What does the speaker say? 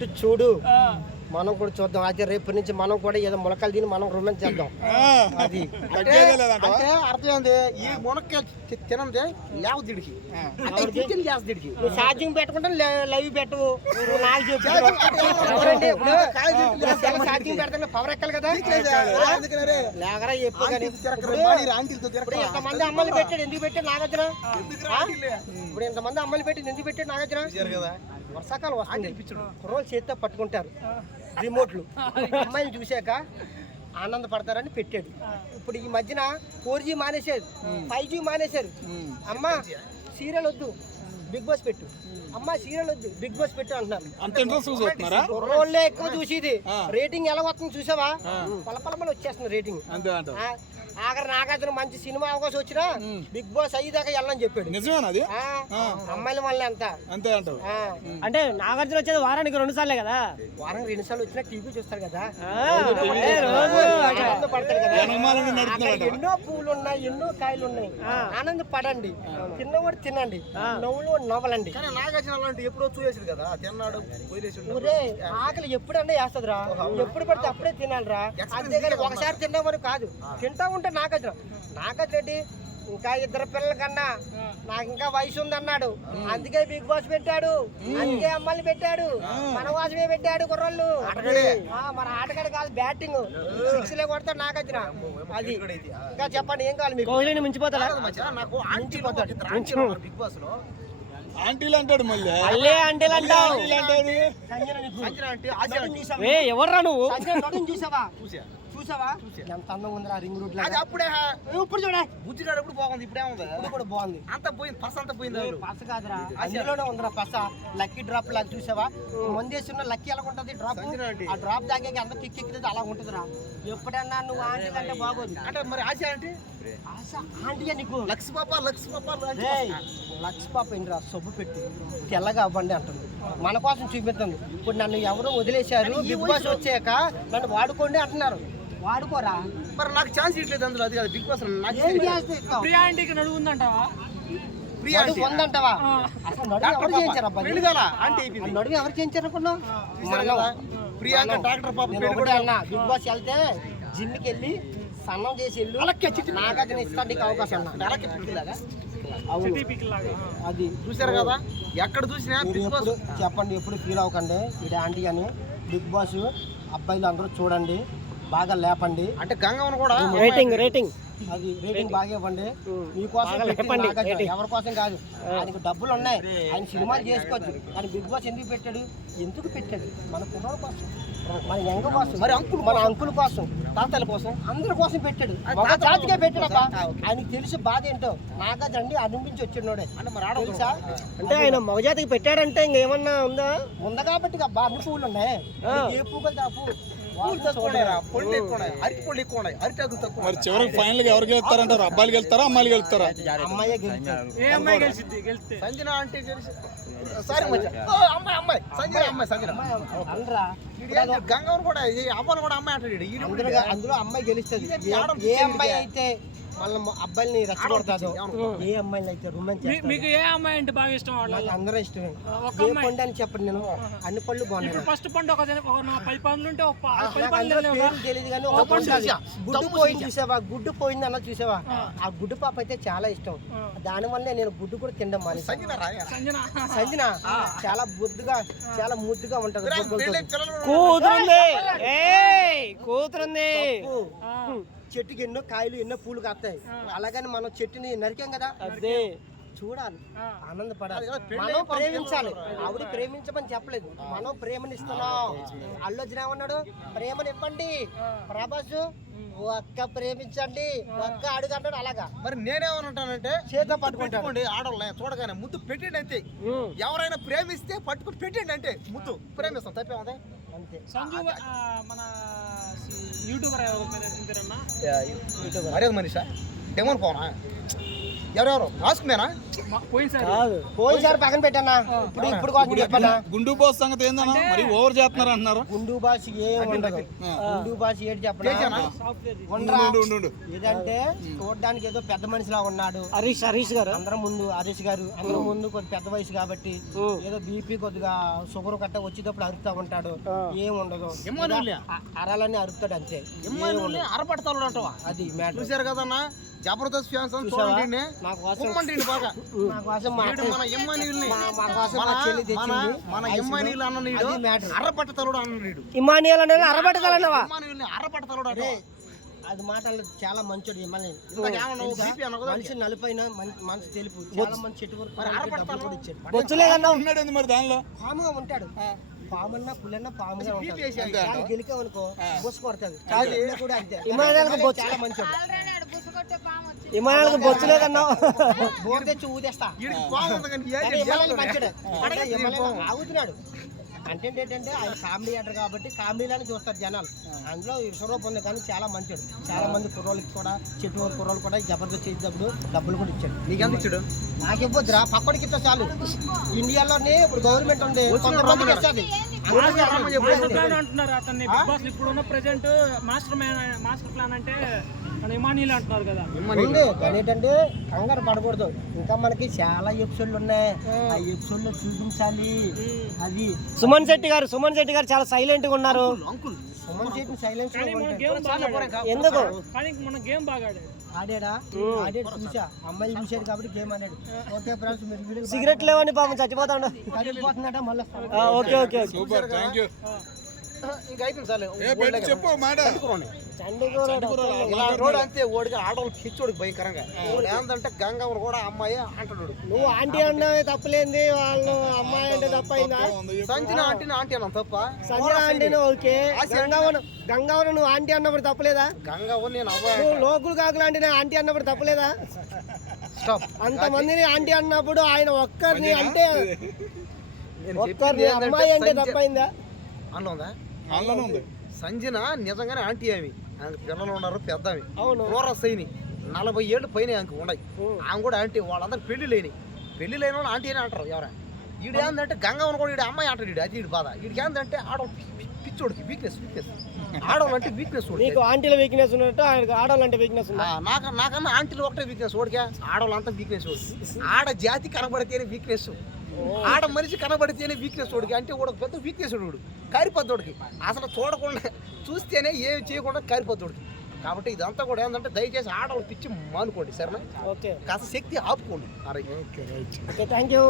పెట్టు చూడు. మనం కూడా చూద్దాం. అయితే రేపు నుంచి మనం కూడా ఏదో మొలకలు తిని మనం రొమాన్స్ చేద్దాం. అది? అంటే అర్థం ఏంది ఈ మునక్కాయ తినంది లేవ దిడికి తిని చేస్త దిడికి నువ్వు ఛార్జింగ్ పెట్టుకుంటే లైవ్ పెట్టు. నువ్వు నాకు చెప్పు. ఛార్జింగ్ పెడతాను పవర్ ఎక్కాలి కదా? లేకరా చెప్పు కానీ? ఇప్పుడు ఇంతమంది అమ్మలు పెట్టాడు? ఎందుకు పెట్టాడు నాగార్జున? ఇప్పుడు ఇంతమంది అమ్మలు పెట్టి ఎందుకు పెట్టాడు నాగార్జున? వర్షాకాలం వస్తుంది. కుర్రోలు చేతితో పట్టుకుంటారు. రిమోట్లు. అమ్మాయిని చూశాక ఆనందపడతారని పెట్టాడు ఇప్పుడు ఈ మధ్యన ఫోర్ జీ మానేశారు. ఫైవ్ జీ మానేశారు. అమ్మ సీరియల్ వద్దు బిగ్ బాస్ పెట్టు. అమ్మ సీరియల్ వద్దు బిగ్ బాస్ పెట్టు అంటున్నారు. కుర్రోళ్ళే ఎక్కువ చూసేది. రేటింగ్ ఎలా వస్తుంది చూసావా? పలపలమని వచ్చేస్తుంది రేటింగ్. ఆఖరి నాగార్జున మంచి సినిమా అవకాశం వచ్చినా బిగ్ బాస్ అయ్యేదాకా వెళ్ళని చెప్పాడు. నిజమేనా అది? ఆ, అమ్మాయిల వల్ల ఎంత అంతే అంటావు. ఆ, అంటే నాగార్జున వచ్చేది వారానికి రెండు సార్లే కదా? వారానికి రెండు సార్లు వచ్చినా టీవీ చూస్తారు కదా. అక్కడ ఎన్నో పూలు ఉన్నాయి ఎన్నో కాయలు ఉన్నాయి ఆనందపడండి తిన్నవాడు తినండి. నవ్వులు నవ్వలండి. కానీ నాగార్జున అలాంటి ఎప్పుడో చూసేసాడు కదా. తిన్నాడు ఊరే ఆకలి ఎప్పుడన్నా వేస్తుందిరా. ఎప్పుడు పడితే అప్పుడే తినాలిరా. అంతేగాని ఒకసారి తిన్నామని కాదు. తింటా ఉంటే నాగార్జున నాగార్జున రెడ్డి ఇంకా ఇద్దరు పిల్లల కన్నా నాకు ఇంకా వయసు ఉంది అన్నాడు అందుకే బిగ్ బాస్ పెట్టాడు. అందుకే అమ్మాయిని పెట్టాడు. మన వాసమే పెట్టాడు కుర్రోళ్ళు. ఆ, మన ఆటగాడు కాదు బ్యాటింగ్ సిక్స్ లే కొడతాడు నాగార్జున అది. ఇంకా చెప్పండి ఏం కావాలి మీకు? కోహ్లీని మించిపోతాడా? నాకు ఆంటీ బిగ్ బాస్లో. ఆంటీలు అంటాడు మళ్ళీ. అంటే అంటావు. అంటే అంటే ఎవర్రా నువ్వు? చూసావా? చూసావా? ఎంత అందంగా ఉందిరా రింగ్ రూట్ అది అప్పుడే ఇప్పుడు చూడే. బుజ్జిగాడు ఎప్పుడు బాగుంది ఇప్పుడే ఉంది. ఇప్పుడు కూడా బాగుంది. అంత పోయింది పర్స్ అంతా పోయింది పస కాదురా. అందులోనే ఉందిరా పస. లక్కీ డ్రాప్ లాగా చూసావా? ముందేస్తున్న లక్కీ ఎలా ఉంటది? డ్రాప్? ఆంటీ. ఆ డ్రాప్ దాకా ఎంత కిక్ ఎక్కితే అలా ఉంటదిరా. ఎప్పుడన్నా నువ్వు ఆంటీ కంటే బాగోదు. అంటే మరి ఆశ అంటే ఆశ ఆంటీగా నీకు. లక్స్ పాప లక్స్ పాప లక్ష పాప ఏంట్రా సొబ్బు పెట్టి. తెల్లగా అవ్వండి అంటుంది. మన కోసం చూపిస్తుంది. ఇప్పుడు నన్ను ఎవరు వదిలేశారు. బిగ్ బాస్ వచ్చాక నన్ను వాడుకోండి అంటున్నారు. వాడుకోరా? మరి నాకు ఛాన్స్ ఇట్లేదు అందులో అది కాదు బిగ్ బాస్ నాకు ఏం చేస్తే ఇస్తావు? ప్రియాంటికి నడుగుందంటావా ప్రియా నడుము ఉందంటావా? అసలు నడుము ఎవరు చేయించారు అబ్బా అయిపోయింది. ఎవరు ప్రియాంక డాక్టర్ పాప పెళ్ళి కూడా అన్నా బిగ్ బాస్ వెళ్తే జిమ్కి వెళ్ళి సన్నం చేసి వెళ్ళు. నాగార్జున ఇస్తాను నీకు అవకాశం అది. చూసారు కదా? ఎక్కడ చూసినా బిగ్ బాస్ చెప్పండి ఎప్పుడు ఫీల్ అవ్వకండి. ఇది ఆంటీ అని బిగ్ బాస్ అబ్బాయిలు అందరూ చూడండి. బాగా లేపండి. అంటే గంగవన్ కూడా రేటింగ్ రేటింగ్. అది రేటింగ్ బాగా ఇవ్వండి. మీకోసం. ఎవరి కోసం కాదు. ఆయనకు డబ్బులు ఉన్నాయి. ఆయన సినిమాలు చేసుకోవచ్చు. కానీ బిగ్ బాస్ ఎందుకు పెట్టాడు? ఎందుకు పెట్టాడు? మన కుర్రోడు కోసం. మన యంగ కోసం. మరి అంకుల్ మన అంకుల్ కోసం. తాతల కోసం. అందరి కోసం పెట్టాడు. ఒక జాతిగా పెట్టాడు ఆయనకి తెలుసు బాధ ఏంటో? నాగార్జున అండి అనిపించి వచ్చినోడే అంటే మరి ఆడ తెలుసా? అంటే ఆయన మగజాతికి పెట్టాడంటే ఇంకేమన్నా ఉందా? ఉందా కాబట్టి అబ్బా అన్ని పువ్వులు ఉన్నాయి. ఏ ఆ పువ్వు పూలు తక్కువ పళ్ళు ఎక్కువ అరటి పళ్ళు ఎక్కువ ఉన్నాయి. అరిటాకులు తక్కువ మరి చివరికి ఫైనల్గా ఎవరు గెలుస్తారంటారు అబ్బాయిలు గెలుస్తారా? అమ్మాయిలు గెలుస్తారా? అమ్మాయే ఏ అమ్మాయి గెలిచిద్ది? గెలిస్తే. సంజన అంటే తెలిసి సారీ మచ్చ. ఓ, అమ్మాయి అమ్మాయి. సంజన అమ్మాయి. సంజన. గంగవన్ కూడా ఈ అవ్వను కూడా అమ్మాయి అంటాడు అందులో అమ్మాయి గెలుస్తుంది. ఏ- అమ్మాయి. అయితే వాళ్ళ మ- అబ్బాయిని రెచ్చగొడతాదో. ఏ అమ్మాయిని అయితే రొమాన్స్ మీకు ఏ అమ్మాయి అంటే బాగా ఇష్టం వాళ్ళ? నాకు అందరూ ఇష్టమే. ఒక ఏ పండు అని చెప్పండి నేను. అన్ని పళ్ళు బాగున్నాయి. ఫస్ట్ పండు ఒక దిన- ఒక నా పది పండ్లు ఉంటే తెలియదు కానీ ఒక పండు. గుడ్డు పోయింది చూసావా? గుడ్డు పోయింది అన్న చూసావా? ఆ. గుడ్డు పాప అయితే చాలా ఇష్టం. దాని వల్లే నేను గుడ్డు కూడా తినడం మానేసి సంజన రాయ సంజన. సంజన చాలా బుద్ధిగా చాలా ముద్దుగా ఉంటది కూతురుంది. కూతురుంది. చెట్టుకి ఎన్నో కాయలు ఎన్నో పూలు కాస్తాయి. అలాగని మనం చెట్టుని నరికాం కదా. అదే చూడాలి. ఆనందపడాలి. మనం ప్రేమించాలి. ఆవిడ ప్రేమించమని చెప్పలేదు. మనం ప్రేమనిస్తున్నాం. అల్లొచ్చిన ఏమన్నాడు? ప్రేమని ఇవ్వండి ప్రభాస్ ఒక్క ప్రేమించండి. ఒక్క అడుగు అంటాడు అలాగా. మరి నేనేమనుంటానంటే చేత పట్టుకుంటాడు. పెట్టుకోండి ఆడవాళ్ళని చూడగానే ముద్దు పెట్టండి అంతే ఎవరైనా ప్రేమిస్తే పట్టుకుని పెట్టండి అంటే ముద్దు ప్రేమిస్తాం తప్పేముంది? అంతే. సంజు మన యూట్యూబర్ ఎవరు? పేరు- ఏం పేరన్నా మరే మనిషా? డెమోన్ పోనా? ఎవరెవరు? రాసుకుమేనా మా- పోయినసారి పక్కన పెట్టానా ఇప్పుడు ఇప్పుడు కాదు చెప్పన్నా గుండు బాస్ సంగతి ఏందన్నా? మరి ఓవర్ చేస్తున్నారు అంటున్నారు. గుండు భాష ఏం ఉండదు. గుండు భాష ఏంటి చెప్పనా. ఏదంటే చూడడానికి ఏదో పెద్ద మనిషిలా ఉన్నాడు. హరీష్ హరీష్ గారు. అందరం ముందు హరీష్ గారు. అందరం ముందు కొద్ది పెద్ద వయసు కాబట్టి ఏదో బీపీ కొద్దిగా షుగర్ కట్ట వచ్చేటప్పుడు అరుస్తా ఉంటాడు. ఏం ఉండదు. అరాలని అరుస్తాడు అంతే. అరపడతాడు అంటవా? అది మ్యాటర్. చూశారు కదన్నా? జబర్దస్త్ ఫ్యాన్స్ అని? చూడండి కుమ్మండి బాగా. మన కోసం మన అన్న నీడు అన్న నీడు అంటవా? అది మాటలు చాలా మంచోడు? మనిషి నలిపైన మనసు తెలుపు. చాలా మంది చెట్టు వరకు ఇచ్చాడు ఉన్నాడు మరి దానిలో? పాముగా ఉంటాడు. పామన్నా పుల్లన్నా పాముగా ఉంటాడు. అంటావా? గెలికావు అనుకో బొస్సు కొడుతుంది ఈయన కూడా అంతే. ఇమానియల్ బొచ్చు చాలా మంచోడు ఇమానియల్ బొచ్చు లేదన్నా బోర్ తెచ్చి ఊదేస్తా. వీడికి కోపం ఉంది కానీ ఏం కానీ చేయాలి? ఇమానియల్ మంచోడే అడగ అంటే ఇమానియల్ ఆగుతున్నాడు. కంటెంట్ ఏంటంటే ఆయన కామెడీ యాక్టర్ కాబట్టి కామెడీలని చూస్తారు జనాలు. అందులో విశ్వరూపం ఉంది కానీ చాలా మంచోడు చాలా మంది కుర్రోళ్ళకి కూడా చెట్టు కుర్రోళ్ళు కూడా జబర్దస్త్ చేసేటప్పుడు డబ్బులు కూడా ఇచ్చాడు. నీకెంత ఇచ్చాడు? నాకు ఇవ్వద్దురా పక్కడికి ఇస్తే చాలు. ఇండియాలోనే ఇప్పుడు గవర్నమెంట్ ఉంది. కొంతమందికి ఇస్తుంది. మాస్టర్ ప్లాన్ అంటున్నారు అతన్ని బిగ్ బాస్ ఇప్పుడు ఉన్న ప్రెసెంట్ మాస్టర్ మాస్టర్ ప్లాన్ అంటే మన ఇమానీలు అంటున్నారు కదా. ఏంటంటే కంగారు పడకూడదు. ఇంకా మనకి చాలా ఎపిసోడ్లు ఉన్నాయి. ఆ. చూపించాలి. అది సుమన్ శెట్టి గారు సుమన్ శెట్టి గారు చాలా సైలెంట్గా ఉన్నారు సుమన్ శెట్టి సైలెన్స్ కానీ మన గేమ్ బాగా ఆడాడు. ఎందుకు? కానీ మన గేమ్ బాగా ఆడాడు? ఆడాడా చూసా. అమ్మాయి చూసాడు కాబట్టి గేమ్ ఆడాడు. ఓకే ఫ్రెండ్స్ మీరు వీడియో సిగరెట్ లేవని పాపం చచ్చిపోతాడు చచ్చిపోతున్నాడ మళ్ళీ okay okay super thank you ఇంకా అయిపోయింది సార్ చెప్పు మాట రోడ్ అంతే ఓడికి ఆడవాళ్ళు పిచ్చోడికి భయంకరంగా. ఏందంటే గంగవరు కూడా అమ్మాయి అంటాడు. నువ్వు ఆంటీ అన్నది తప్పలేంది వాళ్ళు అమ్మాయి అంటే తప్పైందా? సంచిన ఆంటీని ఆంటీ అన్నాం తప్ప. సంజన ఆంటీని ఓకే. గంగావరం గంగావరం నువ్వు ఆంటీ అన్నప్పుడు తప్పలేదా? గంగవ్వ నేను అవ్వ నువ్వు లోకులు కాకులు ఆంటీ ఆంటీ అన్నప్పుడు తప్పలేదా? స్టాప్. అంతమందిని ఆంటీ అన్నప్పుడు ఆయన ఒక్కరిని అంటే ఒక్కరిని అమ్మాయి అంటే తప్పైందా? ఉంది. సంజన నిజంగానే ఆంటీ ఆమె. ఆమెకు పిల్లలు ఉన్నారు పెద్ద ఆమె అవును సైని. నలభై ఏళ్ళు పైన ఆమెకు ఉన్నాయి. ఆమె కూడా ఆంటీ వాళ్ళందరూ పెళ్ళి లేని. పెళ్ళి లేని వాళ్ళు ఆంటీ అని అంటారు ఎవరా ఈడు ఏంటంటే గంగవని కూడా ఈడు అమ్మాయి అంటాడు ఈడు అది ఈడు బాధ. వీడికి ఏంటంటే ఆడవాళ్ళు పిచ్చోడికి వీక్నెస్ వీక్నెస్ ఆడవాళ్ళు అంటే వీక్నెస్ నీకు ఆంటీల వీక్నెస్ ఉన్నట్టు ఆయనకు ఆడాలంటే వీక్నెస్ నాకు నాకన్నా ఆంటీలు ఒకటే వీక్నెస్ ఓడికా. ఆడవాళ్ళంతా వీక్నెస్ ఓడి ఆడ జాతి కనబడితేనే వీక్నెస్ ఆడ మనిషి కనబడితేనే వీక్నెస్ ఓడికి అంటే కూడా పెద్ద వీక్నెస్ వాడు. కారిపోద్దోడికి అసలు చూడకుండా చూస్తేనే ఏమి చేయకుండా కారిపోద్దోడికి కాబట్టి ఇదంతా కూడా ఏంటంటే దయచేసి ఆడవాళ్ళు పిచ్చి మానుకోండి సరేనా? ఓకే. కాస్త శక్తి ఆపుకోండి. అరే ఓకే థ్యాంక్ యూ